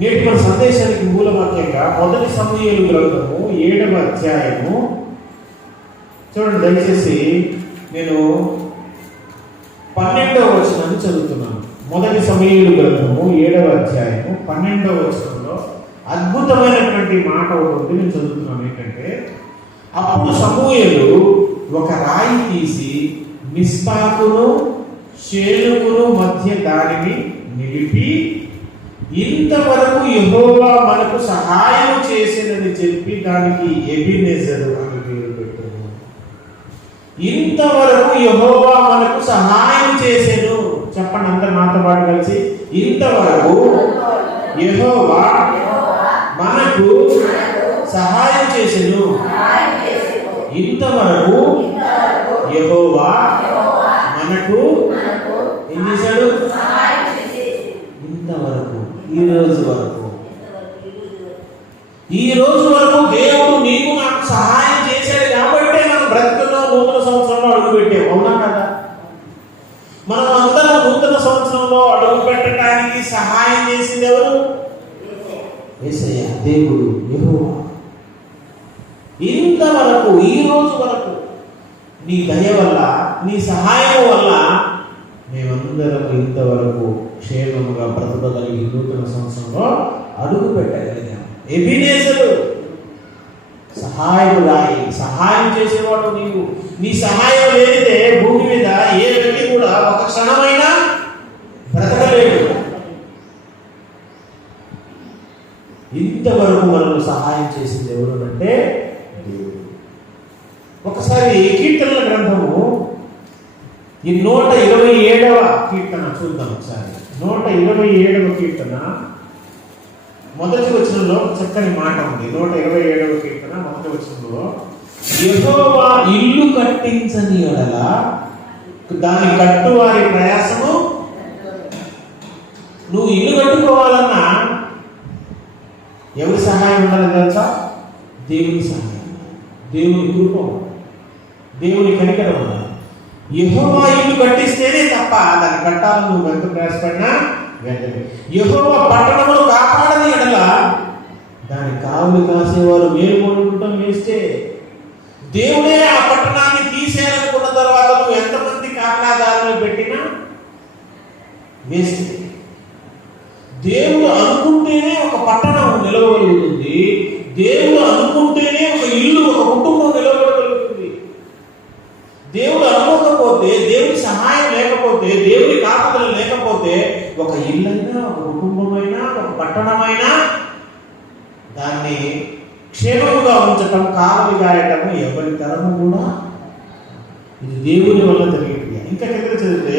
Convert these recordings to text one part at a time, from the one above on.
నేటి మన సందేశానికి మూలవాక్యంగా మొదటి సమూహలు గ్రంథము ఏడవ అధ్యాయము. చూడండి దయచేసి నేను పన్నెండవ వచనాన్ని చదువుతున్నాను. మొదటి సమూహలు గ్రంథము ఏడవ అధ్యాయము పన్నెండవ వచనంలో అద్భుతమైనటువంటి మాట ఒకటి నేను చదువుతున్నాను. ఏంటంటే అప్పుడు సమూహలు ఒక రాయి తీసి మిస్పాకును షేలుకును మధ్య దానిని నిలిపి ఇంతవరకు యహోవా మనకు సహాయం చేసినని చెప్పి దానికి ఎబినెజరు అని పేరు పెట్టారు. ఇంతవరకు యహోవా మనకు సహాయం చేసెను చెప్పండి అంత నాతో పాటు కలిసి ఇంతవరకు యహోవా మనకు సహాయం చేసెను ఇంతవరకు యహోవా మనకు ఏం చేశాడు? ఇంతవరకు ఈ రోజు వరకు. ఈ రోజు వరకు దేవుడు నీకు నాకు సహాయం చేశాడు కాబట్టి మనం బ్రతుకులో నూతన సంవత్సరంలో అడుగు పెట్టాం. అవునా కదా? మనం అందరం నూతన సంవత్సరంలో అడుగు పెట్టడానికి సహాయం చేసింది ఎవరు? దేవుడు ఇంతవరకు ఈ రోజు వరకు నీ దయ వల్ల నీ సహాయం వల్ల మేము మేమందరం ఇంతవరకు క్షేమముగా బ్రతకగలిగి నూతన సంవత్సరంలో అడుగు పెట్టగలిగాం ఎబినేసరు సహాయం రాయి. సహాయం చేసేవాడు నీవు. నీ సహాయం లేనిదే భూమి మీద ఏ వ్యక్తి కూడా ఒక క్షణమైనా బ్రతకలేడు ఇంతవరకు మనకు సహాయం చేసింది ఎవరు అంటే దేవుడు. ఒకసారి కీర్తనల గ్రంథము ఈ నూట ఇరవై ఏడవ కీర్తన చూద్దాం ఒకసారి. నూట ఇరవై ఏడవ కీర్తన. మొదటి వచనంలో చక్కని మాట ఉంది. నూట ఇరవై ఏడవ కీర్తన మొదటి వచనంలో. యహోవా ఇల్లు కట్టించని ఎడల దాని కట్టువారి ప్రయాసము నువ్వు ఇల్లు కట్టుకోవాలన్నా ఎవరి సహాయం ఉండాలి తెలుసా? దేవుని సహాయం. దేవుని కృప దేవుని కనికరం యహోవా ఇల్లు కట్టిస్తేనే తప్ప దాన్ని కట్టాలని నువ్వు ఎంత ప్రయాసపడినా? వెంటనే. యహోవా పట్టణమును కాపాడని ఎడల దాని కావులు కాసేవారు మేలు కొనుక్కుంటాం వేస్తే దేవుడే ఆ పట్టణాన్ని తీసేయాలనుకున్న తర్వాత నువ్వు ఎంతమంది కాపలాదారులు పెట్టినా? వేస్తే. దేవుడు అనుకుంటేనే ఒక పట్టణం నిలవగలుగుతుంది దేవుడు అనుకుంటేనే ఒక ఇల్లు ఒక కుటుంబం నిలవగలుగుతుంది దేవుడు అనుకోకపోతే దేవుడి సహాయం లేకపోతే దేవుడి కాపుదలు లేకపోతే ఒక ఇల్లైనా ఒక కుటుంబమైనా ఒక పట్టణమైనా దాన్ని క్షేమముగా ఉంచటం కావలి గాయటం ఎవరి తరము కూడా ఇది దేవుని వల్ల జరిగింది ఇంకా కింద చదివితే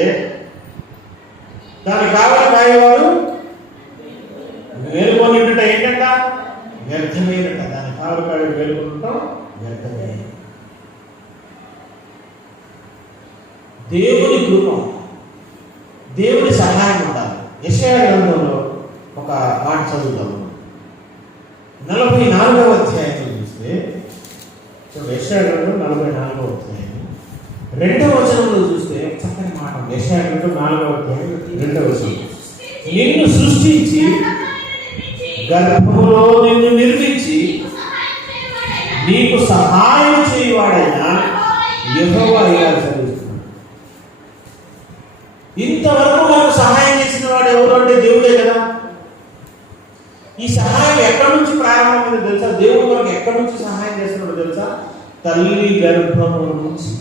దాని కావలి కాయేవారు? వేలుకొనిట ఏంటంట? వ్యర్థమైనట. దాని కావలి కాయ వేలుకొనటం వ్యర్థమైన దేవుని కృప దేవుని సహాయం ఉండాలి యెషయా గ్రంథంలో ఒక మాట నలభై నాలుగవ అధ్యాయంలో చూస్తే చూడండి నలభై నాలుగవ అధ్యాయం రెండవ వచనంలో చూస్తే చక్కని మాట ఉంది. నాలుగవ అధ్యాయం రెండవ వచనం. నిన్ను సృష్టించి గర్భంలో నిన్ను నిర్మించి నీకు సహాయం చేయవాడైనా యహోవా ఇలా చదివిస్తున్నాడు ఇంతవరకు మనకు సహాయం చేసిన వాడు ఎవరు అంటే దేవుడే కదా ఈ సహాయం ఎక్కడి నుంచి ప్రారంభమైందో తెలుసా? దేవుడు మనకు ఎక్కడి నుంచి సహాయం చేస్తున్నాడో తెలుసా? తల్లి గర్భము నుంచి.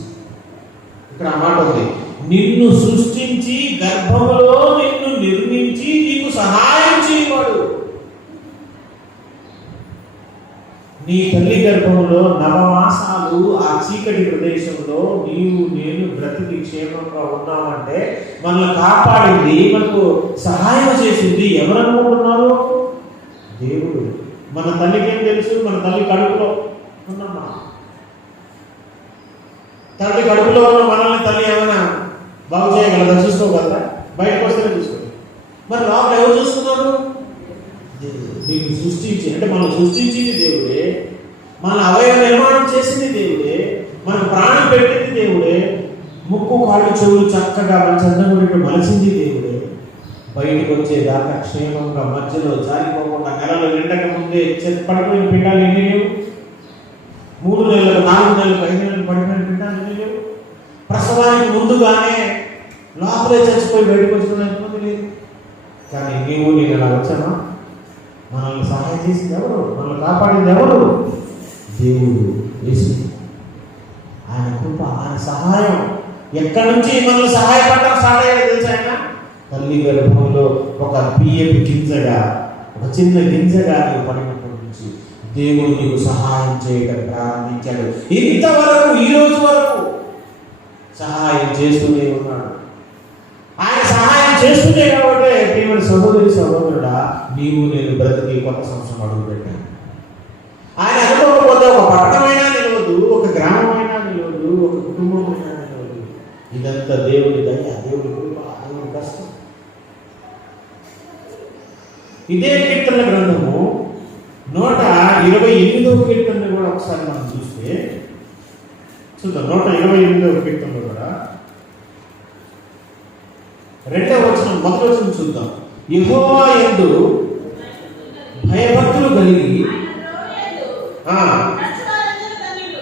ఇక్కడ మాట ఉంది. నిన్ను సృష్టించి గర్భములో నిన్ను నిర్మించి నీకు సహాయం చేయవాడు. నీ తల్లి గర్భంలో నవమాసాలు ఆ చీకటి ప్రదేశంలో నీవు నేను బ్రతికి క్షేమంగా ఉన్నామంటే మనల్ని కాపాడింది మనకు సహాయం చేసింది ఎవరనుకుంటున్నారు దేవుడు మన తల్లికి ఏం తెలుసు? మన తల్లి కడుపులో ఉన్నమ్మా తల్లి కడుపులో ఉన్న మనల్ని తల్లి ఏమైనా బాగు చేయగలదా? చూసుకోగలరా బయటకు వస్తేనే చూసుకోండి మరి లోపల ఎవరు చూస్తున్నారు దీన్ని సృష్టించి అంటే మనం సృష్టించింది దేవుడే. మన అవయవ నిర్మాణం చేసింది దేవుడే. మన ప్రాణం పెట్టింది దేవుడే. ముక్కు కాళ్ళు చెవులు చక్కగా మన చంద్రముడిని మలసింది దేవుడే. బయటకు వచ్చేదాకా క్షేమంగా మధ్యలో జారిపోకుండా నెలలు నిండక ముందే చె- పడిపోయిన పిండాలు ఎన్ని లేవు మూడు నెలలు నాలుగు నెలలు ఐదు నెలలు పడిపోయిన పిండాలు ఎన్ని లేవు ప్రసవానికి ముందుగానే లోపలే చచ్చిపోయి బయటకు వచ్చిన ఎంతమంది లేదు. కానీ నీవు నేను ఇలా వచ్చామా? మనల్ని సహాయం చేసింది ఎవరు? మనల్ని కాపాడింది ఎవరు? దేవుడు యేసు. ఆయన కృప ఆయన సహాయం ఎక్కడి నుంచి మనల్ని సహాయపడటం స్టార్ట్ తెలుసా ఆయన? తల్లి గర్భంలో ఒక బియ్యపు గింజగా ఒక చిన్న గింజగా నీవు పడినప్పటి నుంచి దేవుడు నీకు సహాయం చేయడం ప్రారంభించాడు. ఇంతవరకు ఈ రోజు వరకు సహాయం చేస్తూనే ఉన్నాడు. ఆయన సహాయం చేస్తూనే కాబట్టి ప్రియమైన సహోదరి సహోదరుడా నీవు నేను బ్రతికి కొత్త సంవత్సరం అడుగు పెట్టాను. ఆయన అనుకోకపోతే ఒక పట్టణమైనా నిలవదు ఒక గ్రామమైనా నిలవదు ఒక కుటుంబమైనా నిలవదు. ఇదంతా దేవుడి దయ దేవుడి కృప దేవుడి కష్టం. ఇదే కీర్తన గ్రంథము నూట ఇరవై ఎనిమిదవ కీర్తన కూడా ఒకసారి మనం చూస్తే చూద్దాం నూట ఇరవై ఎనిమిదవ కీర్తనలో కూడా రెండవ వచనం మొదటి వచనం చూద్దాం. యెహోవా ఎందు భయభక్తులు కలిగి ఆ,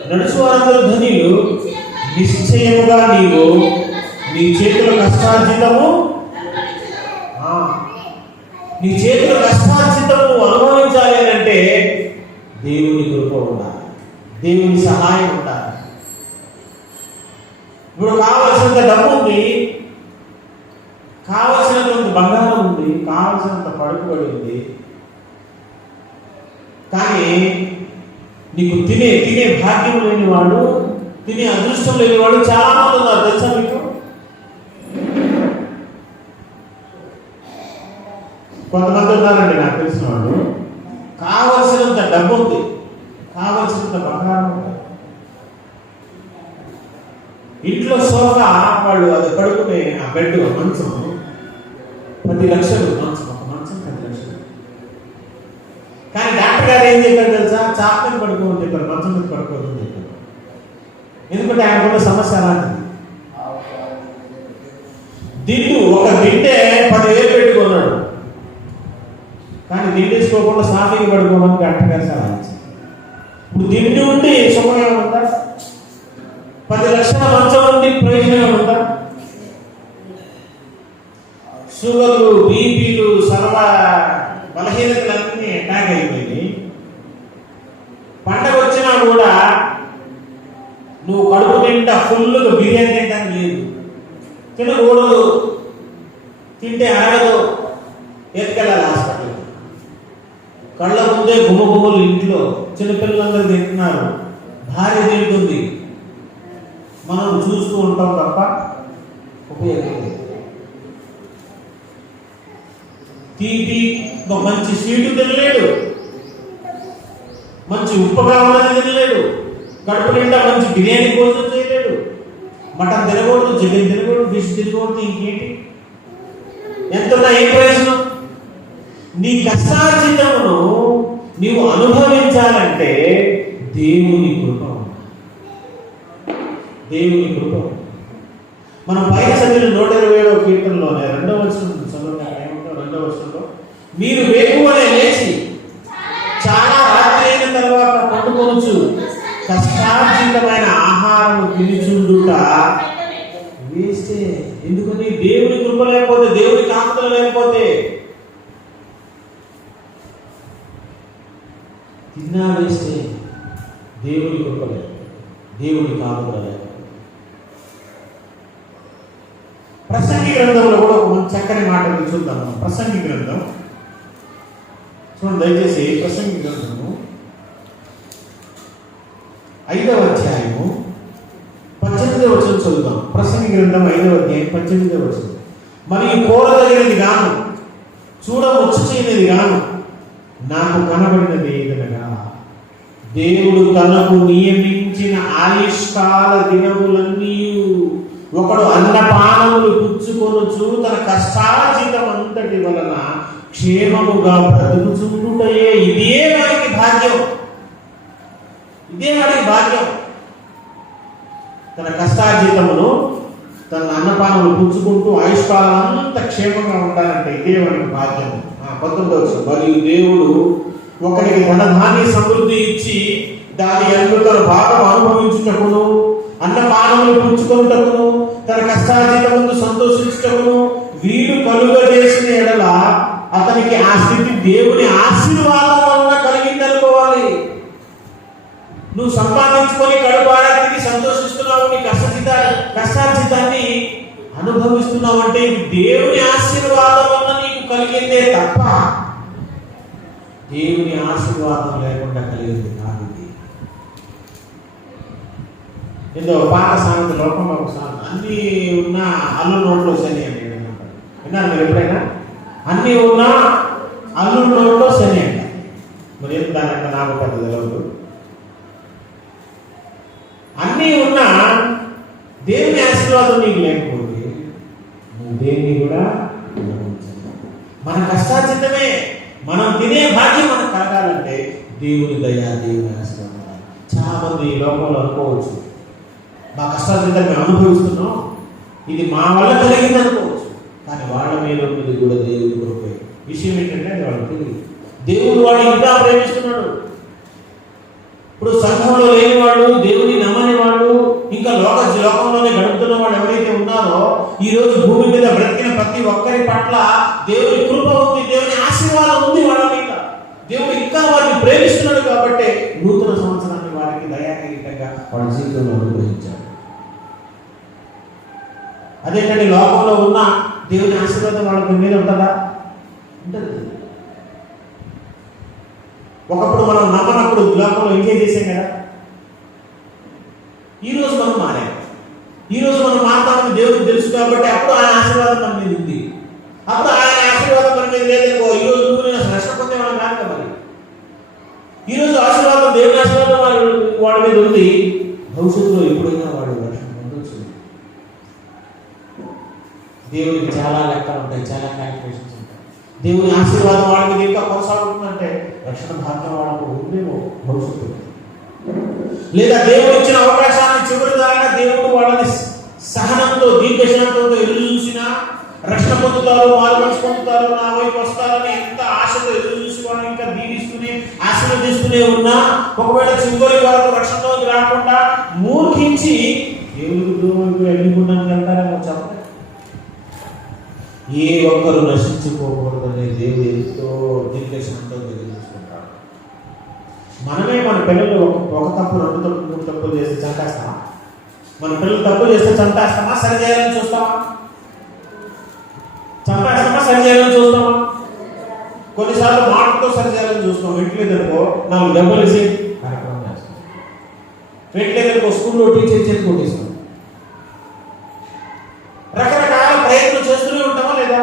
నడుచువారందరూ ధనిలు నిశ్చయముగా నీవు నీ చేతుల కష్టార్జితము నీ చేతులు కష్టార్జితము అనుభవించాలి అని అంటే దేవుని కృప ఉండాలి. దేవుని సహాయం ఉండాలి. ఇప్పుడు కావలసినంత డబ్బు ఉంది కావలసినంత బంగారం ఉంది కావలసినంత పడుకుబడి ఉంది. కానీ నీకు తినే తినే భాగ్యం లేని వాడు తినే అదృష్టం లేని వాడు చాలా మంది ఉన్నారు. తెలుసా మీకు? కొంతమంది ఉన్నారండి నాకు తెలిసిన వాళ్ళు. కావలసినంత డబ్బు ఉంది కావలసినంత బంగారం ఉంది. ఇంట్లో సోఫా వాళ్ళు అది పడుకునే ఆ బెడ్ మంచం పది లక్షలు మంచం ఒక మంచం పది లక్షలు. కానీ డాక్టర్ గారు ఏం చెప్పారు తెలుసా? చాపని పడుకోమని చెప్పారు మంచం మీద పడుకోవద్దని చెప్పారు. ఎందుకంటే ఆయనకున్న సమస్య అలాంటిది. దిండు ఒక దిండే పదివేలు కానీ దిండేసుకోకుండా సాఫీగా పడుకోవడానికి డాక్టర్ గారు సలహా ఇప్పుడు తిండి ఉండి సుఖంగా ఉందా పది లక్షల మంచం ఉండి ప్రయోజనం ఉందా షుగర్లు బీపీలు సర్వ బలహీనతలన్నీ అటాక్ అయిపోయి పండగ వచ్చినా కూడా నువ్వు కడుపు తింటా ఫుల్గా బిర్యానీ తింటానికి లేదు. తినకూడదు. తింటే అరగదు ఎత్తుకెళ్ళాలి. కళ్ళ ముందే గుమ్మగుమ్మలు ఇంట్లో చిన్నపిల్లలందరూ తింటున్నారు. భార్య తింటుంది. మనం చూస్తూ ఉంటాం తప్ప ఉపయోగం తీపి ఒక మంచి స్వీటు తినలేడు. మంచి ఉప్పగా కావాలని తినలేడు. కడుపు నిండా మంచి బిర్యానీ భోజనం చేయలేడు. మటన్ తినకూడదు చికెన్ తినకూడదు ఫిష్ తినకూడదు ఇంకేంటి? ఎంత ఉన్నా ఏం నీ కష్టార్జితమును నీవు అనుభవించాలంటే దేవుని కృప దేవుని కృప మనం పైన చదివిన నూట ఇరవై ఏడవ కీర్తనలోనే రెండవ వర్షం ఏమంటారు రెండవ వర్షంలో మీరు వేకువనే లేచి చాలా రాత్రి అయిన తర్వాత పండుకోవచ్చు కష్టార్జితమైన ఆహారం తినిచుండుట వేస్తే ఎందుకని? దేవుని కృప లేకపోతే దేవుని కాపుదల లేకపోతే తిన్నా వేస్తే దేవుని కృప లేదు దేవుని కాపుదల ప్రసంగి గ్రంథంలో కూడా ఒక చక్కని మాట చూద్దాం. ప్రసంగి గ్రంథం. చూడండి దయచేసి ప్రసంగి గ్రంథము. ఐదవ అధ్యాయము. పద్దెనిమిదవ వచనం చదువుదాం. ప్రసంగి గ్రంథం ఐదవ అధ్యాయం పద్దెనిమిదవ వచనం. మరియు కోరదగినది గాను చూడవచ్చు చేయనిది గాను నాకు కనబడినది ఏదనగా దేవుడు తనకు నియమించిన ఆయుష్కాల దినములన్నీ ఒకడు అన్నపానములు పుచ్చుకొనుచు తన కష్టార్జితం అంతటి వలన క్షేమముగా బ్రతుకుచుండుటయే. ఇదే వాడికి భాగ్యం. ఇదే వాడికి భాగ్యం. తన కష్టార్జితమును తన అన్నపానములు పుచ్చుకుంటూ ఆయుష్కాలం అంత క్షేమంగా ఉండాలంటే ఇదే వాడికి భాగ్యం. ఆ, పంతొమ్మిది వచ్చిన మరియు దేవుడు ఒకరికి ధనధాన్య సమృద్ధి ఇచ్చి దాని అందులో భాగం అనుభవించుటకును అన్నపానములు పుచ్చుకొనుటకును తన కష్టార్జిత ముందు సంతోషించుటకును వీలు కలుగజేసిన ఎడల అతనికి ఆ స్థితి దేవుని ఆశీర్వాదం వలన కలిగింది అనుకోవాలి. నువ్వు సంపాదించుకొని కడుపారానికి సంతోషిస్తున్నావు నీ కష్టజిత కష్టార్జితాన్ని అనుభవిస్తున్నావు అంటే దేవుని ఆశీర్వాదం వలన నీకు కలిగిందే తప్ప దేవుని ఆశీర్వాదం లేకుండా కలిగింది కాదు ఇది. ఏదో పాత సామెత లోకంలో ఒక సామెత. అన్ని ఉన్న అల్లు నోట్లో శని అని అంటారు. విన్నారు మీరు ఎప్పుడైనా? అన్నీ ఉన్నా అల్లు నోట్లో శని అంట. మరి ఏం దానంటే నాకు పెద్ద తెలియదు అన్నీ ఉన్నా దేవుని ఆశీర్వాదం నీకు లేకపోతే నువ్వు దేన్ని కూడా మన కష్టాచితమే మనం తినే భాగ్యం మనకు కలగాలంటే దేవుని దయా దేవుని ఆశీర్వాదం చాలా మంది ఈ లోకంలో అనుకోవచ్చు. మా కష్టార్జితం మేము అనుభవిస్తున్నాం. ఇది మా వల్ల కలిగింది అనుకోవచ్చు. కానీ వాళ్ళ మీద ఉన్నది కూడా దేవుడి కృపే. విషయం ఏంటంటే అది వాళ్ళకి తెలియదు. దేవుడు వాడు ఇంకా ప్రేమిస్తున్నాడు. ఇప్పుడు సంఘంలో లేని వాళ్ళు దేవుని నమ్మని వాళ్ళు ఇంకా లోక లోకంలోనే గడుపుతున్న వాళ్ళు ఎవరైతే ఉన్నారో ఈరోజు భూమి మీద బ్రతికిన ప్రతి ఒక్కరి పట్ల దేవుని కృప ఉంది దేవుని ఆశీర్వాదం ఉంది వాళ్ళ మీద దేవుడు ఇంకా వారిని ప్రేమిస్తున్నాడు కాబట్టి నూతన సంవత్సరాన్ని వారికి వాడి జీవితంలో అనుగ్రహించాడు. అదేంటంటే లోకంలో ఉన్న దేవుని ఆశీర్వాదం వాళ్ళకి మీద ఉంటుందా? ఉంటుంది. ఒకప్పుడు మనం నమ్మనప్పుడు లోకంలో ఎంజాయ్ చేసాం కదా. ఈరోజు మనం మారాం. ఈరోజు మనం మారుతామని దేవుడికి తెలుసు కాబట్టి అప్పుడు ఆయన ఆశీర్వాదం మన మీద ఉంది. అప్పుడు ఆయన ఆశీర్వాదం మన మీద లేదనుకో ఈ రోజు నువ్వు నేను నష్టపోతే మనం కాదు కదా మరి ఈరోజు ఆశీర్వాదం దేవుని ఆశీర్వాదం వాడి మీద ఉంది. భవిష్యత్తులో ఎప్పుడైనా వాడు రక్షణ పొందొచ్చు. దేవునికి చాలా లెక్కలు ఉంటాయి చాలా క్యాలిక్యులేషన్స్ ఉంటాయి. దేవుని ఆశీర్వాదం వాడికి మీద కొనసాగుతుందంటే రక్షణ భాగ్యం వాళ్ళకు ఉందేమో భవిష్యత్తు లేదా దేవుడు ఇచ్చిన అవకాశాన్ని చివరి దాకా దేవుడు వాళ్ళని సహనంతో దీర్ఘశాంతంతో ఎదురు చూసినా రక్షణ పొందుతారు మారు మనసు పొందుతారు నా వైపు వస్తారని ఎంత ఆశతో ఎదురు ఆశీర్వదిస్తూనే ఉన్నా ఒకవేళ చివరి వరకు రక్షణలోకి రాకుండా మూర్ఖించి దేవుడి దూరం వెళ్ళిపోవడానికి వెళ్తారేమో చెప్పండి ఏ ఒక్కరు నశించుకోకూడదని దేవుడు ఎంతో దీర్ఘశాంతంతో తెలియజేసుకుంటాడు మనమే మన పిల్లలు ఒక తప్పు రెండు తప్పు మూడు తప్పులు చేస్తే చంపేస్తామా? మన పిల్లలు తప్పు చేస్తే చంపేస్తామా? సరి చేయాలని చూస్తామా? చంపేస్తామా? సరి చేయాలని చూస్తామా? కొన్నిసార్లు మాటతో సరి చేయాలని చూస్తాం వెంటలేదనుకో నాకు దెబ్బలు వేసి కార్యక్రమం చేస్తాం వెంటలేదనుకో స్కూల్లో టీచర్ చేసి కొట్టేస్తాం రకరకాల ప్రయత్నం చేస్తూనే ఉంటామా లేదా?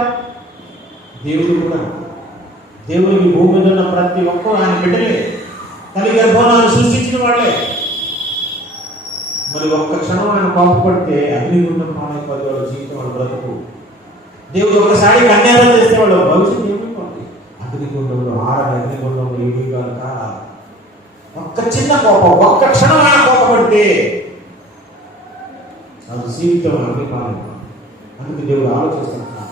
దేవుడు కూడా దేవుడికి భూమి మీద ఉన్న ప్రతి ఒక్కరు ఆయన బిడ్డలే. తల్లి గర్భాలను సృష్టించిన వాళ్ళే. మరి ఒక్క క్షణం ఆయన కోపపడితే అగ్నిగుండం పది వాళ్ళ జీవితం వాళ్ళ బ్రతుకు. దేవుడు ఒక్కసారి కన్యారం చేస్తే వాళ్ళ భవిష్యత్తు అగ్నిగుండంలో ఆరని అగ్నిగుండంలో ఏమి కనుక ఒక్క చిన్న కోపం ఒక్క క్షణం నా కోపం అంటే నాకు జీవితం అన్ని పాలైపోతుంది అందుకు దేవుడు ఆలోచిస్తున్నా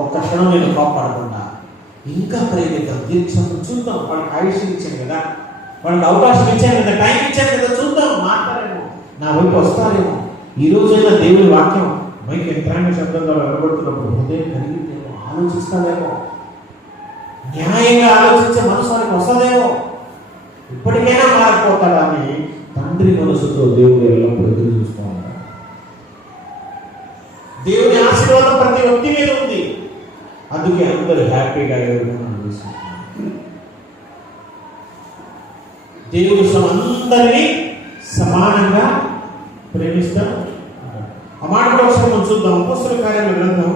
ఒక్క క్షణం నేను కోపడకుండా ఇంకా ప్రేమిద్దాం దీక్షను చూద్దాం. వాళ్ళకి ఆయుష్యం ఇచ్చాను కదా వాళ్ళకి అవకాశం ఇచ్చాను కదా టైం ఇచ్చాను కదా చూద్దాం మాట్లాడేమో. నా వైపు వస్తారేమో. ఈ రోజైనా దేవుని వాక్యం మైకి యంత్రాంగ శబ్దంగా వెళ్ళబడుతున్నప్పుడు హృదయం కలిగిందేమో ఆలోచిస్తాడేమో న్యాయంగా ఆలోచించే మనసు మనకు వస్తుందేమో? ఇప్పటికైనా మారిపోతాడా అని తండ్రి మనసుతో దేవుడు ఎల్లప్పుడూ ఎదురు చూస్తూ ఉంటాడు దేవుని ఆశీర్వాదం ప్రతి వ్యక్తి మీద ఉంది. అందుకే అందరూ హ్యాపీగా ఎదుర్కొని దేవుడు అందరినీ సమానంగా ప్రేమిస్తాం. ఆ మాట కూడా మనం చూద్దాం. అపోస్తుల కార్యాల గ్రంథం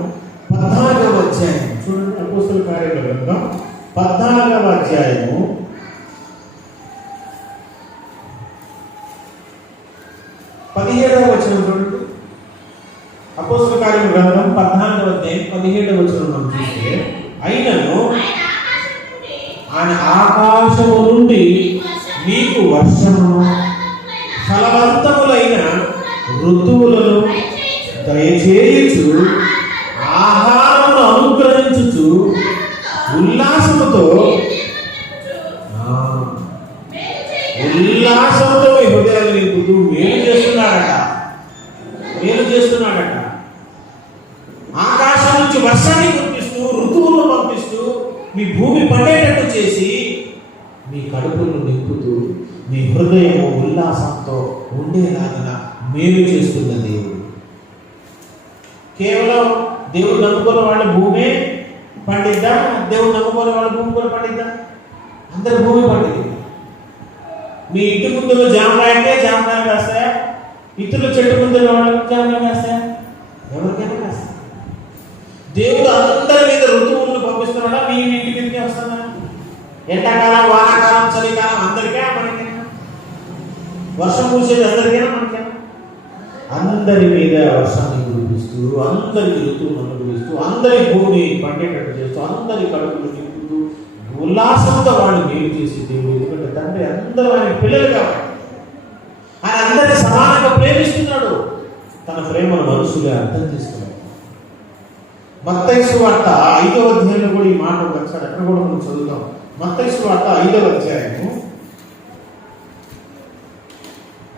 పద్నాలుగవ అధ్యాయం. చూడండి అపోస్తుల కార్యాల గ్రంథం పద్నాలుగవ అధ్యాయము. పదిహేడవ వచనం చూడండి. అపోసల కార్యం గ్రంథం పద్నాలుగవ అధ్యాయం పదిహేడవ వచనం మనం చూస్తే అయినను ఆయన ఆకాశము నుండి మీకు వర్షము ఫలవంతములైన ఋతువులను దయచేయచ్చు ఆహార ఉల్లాసంతో ఉల్లాసంతో మీ హృదయాలు నింపుతూ మేలు చేస్తున్నాడట మేలు చేస్తున్నాడట ఆకాశం నుంచి వర్షాన్ని పంపిస్తూ ఋతువులు పంపిస్తూ మీ భూమి పండేటట్టు చేసి మీ కడుపును నింపుతూ మీ హృదయం ఉల్లాసంతో ఉండేలాగా మేలు చేస్తున్న దేవుడు. కేవలం దేవుడు నమ్ముకున్న వాళ్ళ భూమే పండిద్దా? దేవుడు నమ్ముకోని వాళ్ళ భూమి కూడా పండిద్దా? అందరి భూమి పండింది మీ ఇంటి ముందులో జామకాయంటే జామకాయ కాస్తాయా? ఇతరుల చెట్టు ముందులో వాళ్ళకి జామకాయ కాస్తాయా? ఎవరికైనా కాస్తాయి? దేవుడు అందరి మీద ఋతువులను పంపిస్తున్నాడా? మీ ఇంటి మీదకే వస్తుందా ఎండాకాలం వానాకాలం చలికాలం అందరికీ మనకైనా? వర్షం పూసేది అందరికైనా మనకైనా? అందరి మీద వర్షాన్ని కురిపిస్తూ అందరికి ఋతువును అనుభవిస్తూ అందరి భూమి అందరి కడుపులు నింపుతూ ఉల్లాసంతో వాళ్ళు మేలు చేసి దేవుడు. ఎందుకంటే తండ్రి అందరూ ఆయన పిల్లలు కాబట్టి ఆయన అందరి సమానంగా ప్రేమిస్తున్నాడు. తన ప్రేమను మనసుగా అర్థం చేసుకున్నాడు మత్తైసు వార్త ఐదవ అధ్యాయంలో కూడా ఈ మాట ఒకసారి అక్కడ కూడా మనం చదువుతాం. మత్తైసు వార్త ఐదవ అధ్యాయము.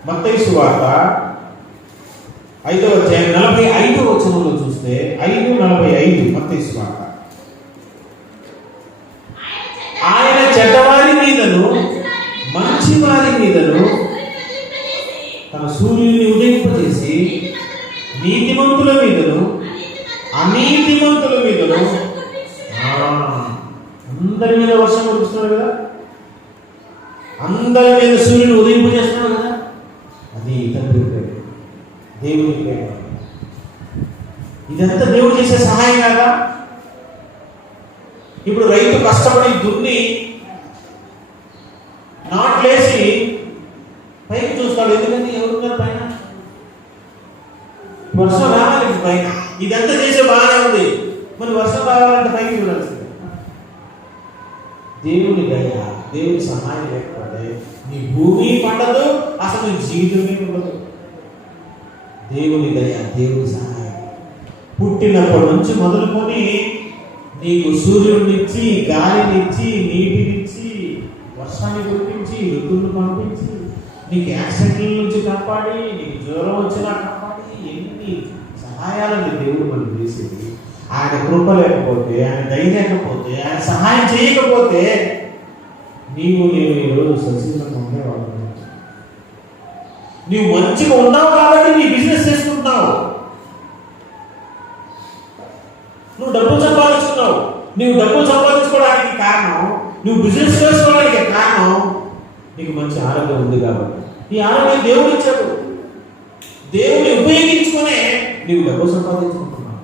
మత్తైసు వార్త ఐదవ అధ్యాయం నలభై ఐదు వచనంలో చూస్తే ఐదు నలభై ఐదు మత్తైసు వార్త ఆయన చెడ్డవారి మీదను మంచి వారి మీదను తన సూర్యుని ఉదయింపజేసి నీతిమంతుల మీదను అనీతిమంతుల మీదను. అందరి మీద వర్షం కురుస్తున్నాడు కదా? అందరి మీద సూర్యుని ఉదయింపజేస్తున్నాడు కదా? అది తండ్రి ప్రేమ దేవుని ప్రేమ ఇదంతా దేవుడు చేసే సహాయం కదా? ఇప్పుడు రైతు కష్టపడి దున్ని నాట్లేసి పైకి చూస్తాడు. ఎందుకంటే ఎవరున్నారు పైన? వర్షం రావాలి పైన. ఇదంతా చేసే బాగానే ఉంది. మరి వర్షం రావాలంటే పైకి చూడాల్సింది. దేవుని దయ దేవుని సహాయం లేకపోతే నీ భూమి పండదు అసలు జీవితమే ఉండదు. దేవుని దయ దేవుని సహాయం. పుట్టినప్పటి నుంచి మొదలుకొని నీకు సూర్యుడినిచ్చి గాలినిచ్చి నీటిని వర్షాన్ని కురిపించి ఋతువులు పంపించి నీకు యాక్సిడెంట్ల నుంచి కాపాడి నీకు జ్వరం వచ్చినా కాపాడి ఎన్ని సహాయాలను దేవుడు మనం చేసేది. ఆయన కృప లేకపోతే ఆయన దయ లేకపోతే ఆయన సహాయం చేయకపోతే నీవు నేను ఈరోజు సజీవంగా ఉండేవాడు నీవు మంచిగా ఉన్నావు కాబట్టి నీ బిజినెస్ చేసుకుంటున్నావు. నువ్వు డబ్బు సంపాదించుకున్నావు. నువ్వు డబ్బు సంపాదించుకోవడానికి కారణం నువ్వు బిజినెస్ చేసుకోవడానికి కారణం. నీకు మంచి ఆరోగ్యం ఉంది కాబట్టి. ఈ ఆరోగ్యం దేవుడు ఇచ్చాడు. దేవుని ఉపయోగించుకునే నీవు డబ్బు సంపాదించుకుంటున్నావు.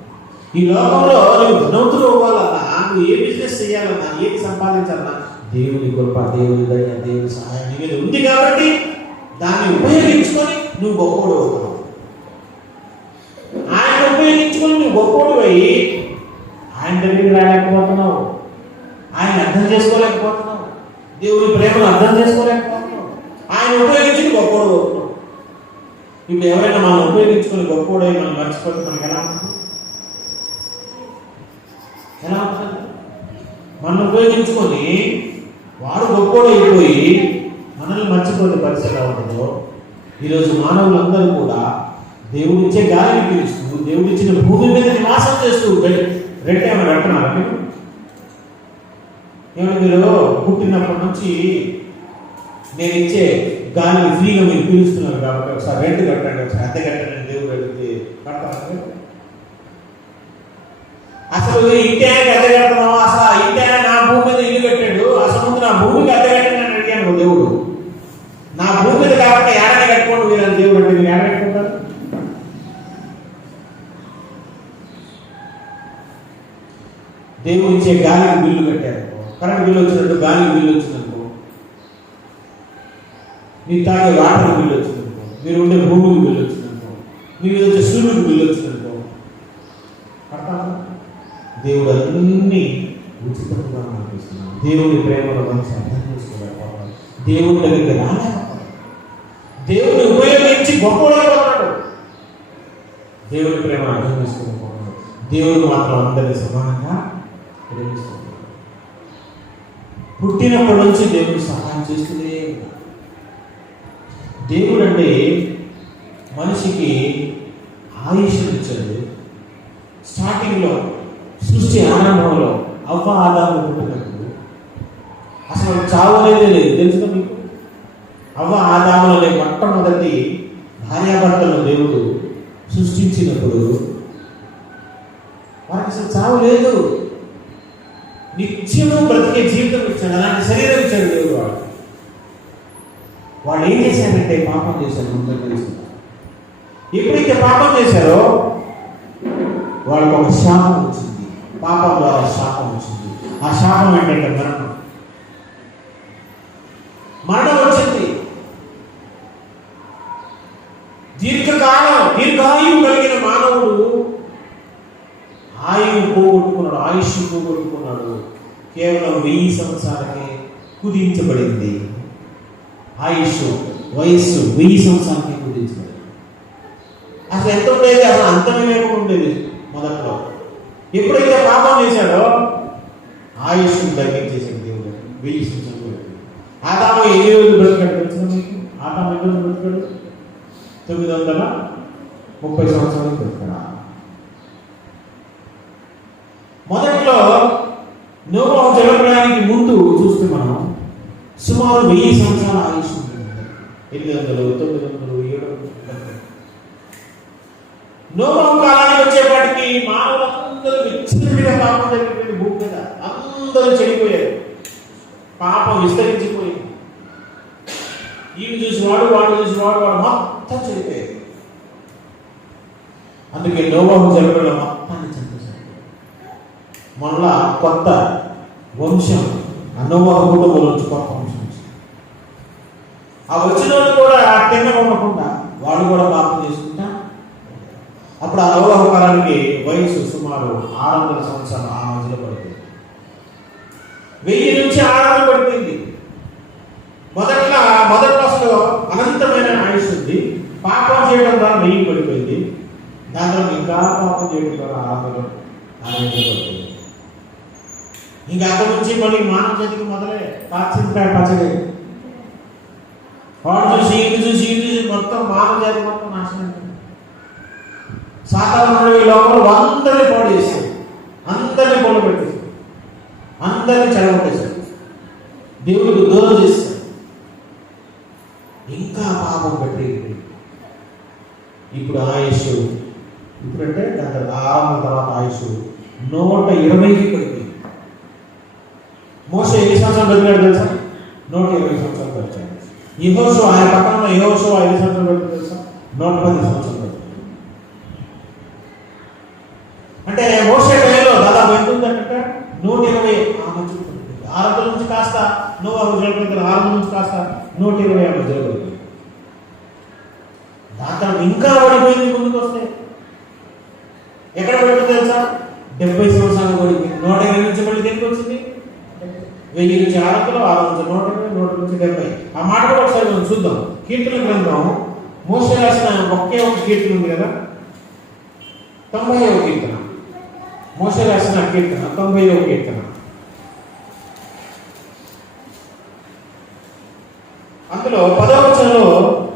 ఈ లోకంలో నువ్వు ధనవంతులు అవ్వాలన్నా నువ్వు ఏ బిజినెస్ చేయాలన్నా ఏది సంపాదించాలన్నా దేవుని కృప దేవుని దయ దేవుని సహాయం నీ మీద ఉంది కాబట్టి దాన్ని ఉపయోగించుకొని నువ్వు గొప్పోడు అవుతావు. ఆయన ఉపయోగించుకొని నువ్వు గొప్పోడు అయ్యి ఆయన దగ్గరికి రాలేకపోతున్నావు. ఆయన అర్థం చేసుకోలేకపోతున్నాం దేవుని ప్రేమను అర్థం చేసుకోలేకపోతున్నాం ఆయన ఉపయోగించి గొప్పవాడు ఇప్పుడు ఎవరైనా మనం ఉపయోగించుకొని గొప్పవాడై మనం మర్చిపోతే మనకి ఎలా ఎలా ఉంటుంది? మనం ఉపయోగించుకొని వాడు గొప్పవాడు అయిపోయి మనల్ని మర్చిపోతే పరిస్థితి ఎలా ఉంటుందో ఈరోజు మానవులందరూ కూడా దేవుడిచ్చే గాలిని పీలుస్తూ దేవుడిచ్చిన భూమి మీద నివాసం చేస్తూ రెట్టే ఏమైనా అంటున్నారా ఏమంటే మీరు పుట్టినప్పటి నుంచి నేను ఇచ్చే గాలిని ఫ్రీగా మీరు పీలుస్తున్నారు కాబట్టి ఒకసారి రెంట్ కట్టండి ఒకసారి అద్దె కట్టండి దేవుడు అడిగితే కడతారా మీరు? అసలు ఇంటి ఆయనకి అద్దె కడుతున్నావు? అసలు ఇంటి ఆయన నా భూమి మీద ఇల్లు కట్టాడు. అసలు ముందు నా భూమికి అద్దె కట్టండి అని అడిగాను దేవుడు. నా భూమి మీద కాబట్టి ఏడాది కట్టుకోండి మీరు అని దేవుడు అంటే మీరు ఏడాది కట్టుకుంటారు? దేవుడు ఇచ్చే గాలికి బిల్లు కరెంట్ బిల్లు వచ్చినట్టు గాలి బిల్లు వచ్చిందనుకో. మీరు తాగే వాటర్ బిల్లు వచ్చిందనుకో. మీరు ఉండే భూమికి బిల్లు వచ్చిందనుకో. మీరు వచ్చే సూర్యుడికి బిల్లు వచ్చిందనుకో. కడతారా? దేవుడు అన్నీ ఉచితంగా అనిపిస్తున్నాను ఇస్తున్నాడు దేవుని ప్రేమను మనిషి అర్థం చేసుకోలేకపోతున్నాడు. దేవుడి దగ్గరికి రాలేకపోతున్నాడు. దేవుడిని ఉపయోగించి గొప్పవాడైపోతున్నాడు దేవుడి ప్రేమ అర్థం చేసుకోకపోవడం దేవుడు మాత్రం అందరినీ సమానంగా ప్రేమిస్తాడు పుట్టినప్పటి నుంచి దేవుడు సహాయం చేస్తూనే దేవుడు అంటే మనిషికి ఆయుష్ ఇచ్చాడు. స్టార్టింగ్లో సృష్టి ఆరంభంలో అవ్వ ఆదాము పుట్టినప్పుడు అసలు చావు అనేది లేదు. తెలుసుగా మీకు? అవ్వ ఆదాములనే మొట్టమొదటి భార్యాభర్తలను దేవుడు సృష్టించినప్పుడు వారికి అసలు చావు లేదు. నిత్యము బ్రతికే జీవితం ఇచ్చాడు అలాంటి శరీరం ఇచ్చాడు దేవుడు వాడు. వాళ్ళు ఏం చేశారంటే పాపం చేశారు ముందు తెలుసుకుంటారు ఎప్పుడైతే పాపం చేశారో వాళ్ళకు ఒక శాపం వచ్చింది. పాపం ద్వారా శాపం వచ్చింది. ఆ శాపం ఏంటంటే మరణం. మరణం వచ్చింది. దీర్ఘకాలం దీర్ఘాయువు కలిగిన మానవుడు ఆయువు పోగొట్టుకున్నాడు ఆయుష్ పోగొట్టుకున్నాడు. కేవలం వెయ్యి సంవత్సరాలకే కుదించబడింది. ఆయుష్ వయస్సు వెయ్యి సంవత్సరాలకే కుదించబడింది. అసలు ఎంత ఉండేది? అసలు అంతమే లేకుండా ఉండేది మొదట్లో. ఎప్పుడైతే పాపం చేశాడో ఆయుష్ తగ్గించేసింది దేవుడు. వెయ్యి సంవత్సరాలు ఆదాము ఎన్ని రోజులు బ్రతికాడు తెలుసా మీకు? ఆదాము ఎన్ని రోజులు బ్రతికాడు? తొమ్మిది వందల ముప్పై సంవత్సరాలు బ్రతికాడు మొదట్లో నోవా జలప్రయాణానికి ముందు చూస్తే మనం సుమారు వెయ్యి సంవత్సరాల ఆయుష్ ఉంటుంది ఎనిమిది వందలు తొమ్మిది వందలు ఏడు నోవా కాలానికి వచ్చేపాటికి మానవులందరూ విచ్చలవిడిగా పాపం జరిగిపోయింది భూమి మీద అందరూ చెడిపోయారు. పాపం విస్తరించిపోయింది. ఈయన చూసి వాడు వాడు చూసి వాడు వాడు మొత్తం చెడిపోయారు. అందుకే నోవాహు జలప్రయాణం మొత్తాన్ని చంపేశారు. మళ్ళా కొత్త వంశం అనోవా కూడా వచ్చి వంశం ఆ వచ్చిన వాళ్ళు కూడా తిన్న ఉండకుండా వాళ్ళు కూడా పాపం చేసుకుంటా అప్పుడు ఆ కాలానికి వయసు సుమారు ఆరు వందల సంవత్సరాలు ఆ మధ్యలో పడుతుంది. వెయ్యి నుంచి ఆరు వందలు పడిపోయింది మొదట్లో మొదట్లో అసలు అనంతమైన ఆయుష్ ఉంది. పాపం చేయడం ద్వారా వెయ్యి పడిపోయింది. దాంట్లో ఇంకా పాపం చేయడం ద్వారా ఆరు వందలు ఆరు వందలు ఇంకా అక్కడ నుంచి మళ్ళీ మానవ జాతికి మొదలే పాచింకాయ పచ్చడి. వాడు చూసి ఇటు చూసి ఇటు చూసి మొత్తం మానవ జాతి మొత్తం నాశనం సాధారణ ఈ లోపల అందరినీ పాడు చేశారు అందరినీ పొల పెట్టేశారు అందరినీ చెడగొట్టేశారు దేవుడికి దూరం చేశారు ఇంకా పాపం పెట్టి ఇప్పుడు ఆయుష్. ఇప్పుడంటే దాని తర్వాత తర్వాత ఆయుష్. నూట ఇరవైకి పడిపోయింది మోస ఎన్ని సంవత్సరాలు బతికాడు తెలుసా? నూట ఇరవై సంవత్సరాలు బతికాడు యహోషు ఆయన పట్టణంలో యహోషు ఐదు సంవత్సరాలు బతికాడు తెలుసా? నూట పది సంవత్సరాలు బతికాడు అంటే మోసే టైంలో దాదాపు ఎంత ఉందంటే నూట ఇరవై ఆ మధ్య ఆరు వందల నుంచి కాస్త నువ్వు ఆ జరుగుతుంది ఆరు వందల నుంచి కాస్త నూట ఇరవై ఆరు జరుగుతుంది. దాంతో ఇంకా ఓడిపోయింది ముందుకు వస్తే ఎక్కడ పడిపోయింది తెలుసా? డెబ్బై సంవత్సరాలు పడిపోయింది నూట ఇరవై నుంచి మళ్ళీ దేనికి వచ్చింది వెయ్యి నుంచి ఆరు ఆరు నుంచి నూట ఇరవై నూట నుంచి డెబ్బై. ఆ మాట కూడా ఒకసారి మనం చూద్దాం. కీర్తన గ్రంథం మోస రాసిన ఒకే ఒక కీర్తన ఉంది కదా? తొంభై ఒక కీర్తన. మోస రాసిన కీర్తన తొంభై ఒక కీర్తన. అందులో పదవ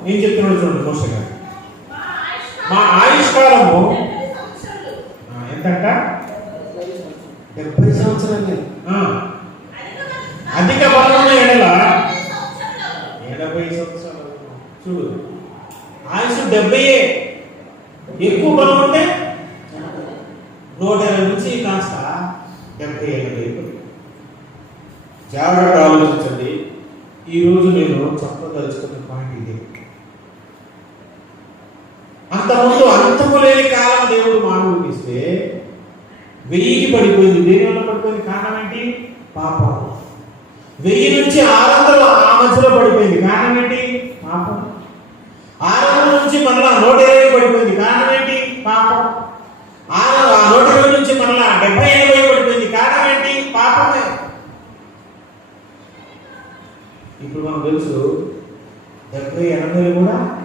నేను చెప్తున్నాడు చూడండి మోస గారు. మా ఆయుష్కాలము ఆ, ఎంతంట? డెబ్బై సంవత్సరాలు ఆ, అధిక బలమున్న ఎడల ఎనభై సంవత్సరాలు చూడు. ఆయుష్ డెబ్బై ఎక్కువ బలం ఉంటే నూట ఇరవై నుంచి కాస్త డెబ్బై ఎనభై జాగ్రత్త ఆలోచించండి. ఈరోజు నేను చెప్పదలుచుకున్న పాయింట్ ఇది. అంతకుముందు అంతము లేని కాలం దేవుడు మానవుడికి ఇస్తే వెయ్యికి పడిపోయింది. దేనివల్ల పడిపోయింది? కారణం ఏంటి? పాపం. వెయ్యి నుంచి ఆరు వందలు ఆ మధ్యలో పడిపోయింది. కారణం ఏంటి? పాపం. ఆరు నుంచి మరలా నూట ఇరవై పడిపోయింది. కారణం ఏంటి? పాపం. ఆరు ఆ నూట ఇరవై నుంచి మరలా డెబ్బై ఎనభై పడిపోయింది. కారణం ఏంటి? పాపమే. ఇప్పుడు మనకు తెలుసు డెబ్బై ఎనభై కూడా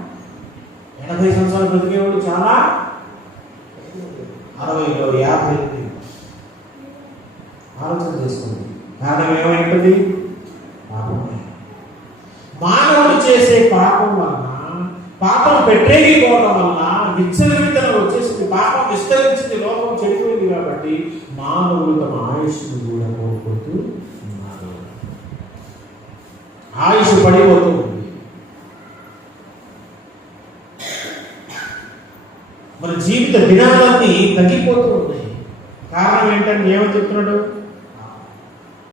ఎనభై సంవత్సరాలు బ్రతికేవాడు చాలా అరవైలో యాభై ఆలోచన చేసుకోండి. కారణం ఏమైంటుంది? పాపమే. మానవుడు చేసే పాపం వల్ల పాపం పెట్టేగిపోవడం వలన విచ్చలవిత్తనం వచ్చేసింది. పాపం విస్తరించింది. లోకం చెడిపోయింది కాబట్టి మానవులు తమ ఆయుష్ను కూడా కోల్పోతూ ఉన్నారు. ఆయుష్ పడిపోతుంది. మన జీవిత దినాలన్నీ తగ్గిపోతూ ఉన్నాయి. కారణం ఏంటని ఏమని చెప్తున్నాడు?